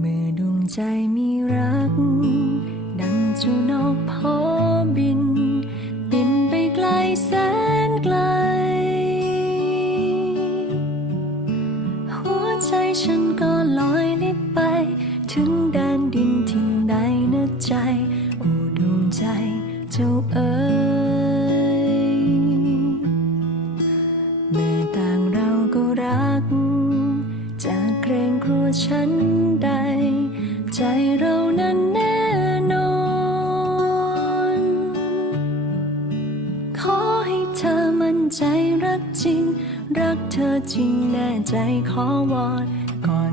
มื่อดวงใจมีรัก ดังจูนกพอบิน บินไปไกลแสนไกล หัวใจฉันก็ลอยลิบไป ถึงแดนดินทิ้งใดนะใจ โอ้ดวงใจเจ้าเอ๋ยเมื่อต่างเราก็รัก จะเกรงกลัวฉัน ใจเรานั้นแน่นอน ขอให้เธอมั่นใจรักจริง รักเธอจริงแน่ใจขอวอนก่อน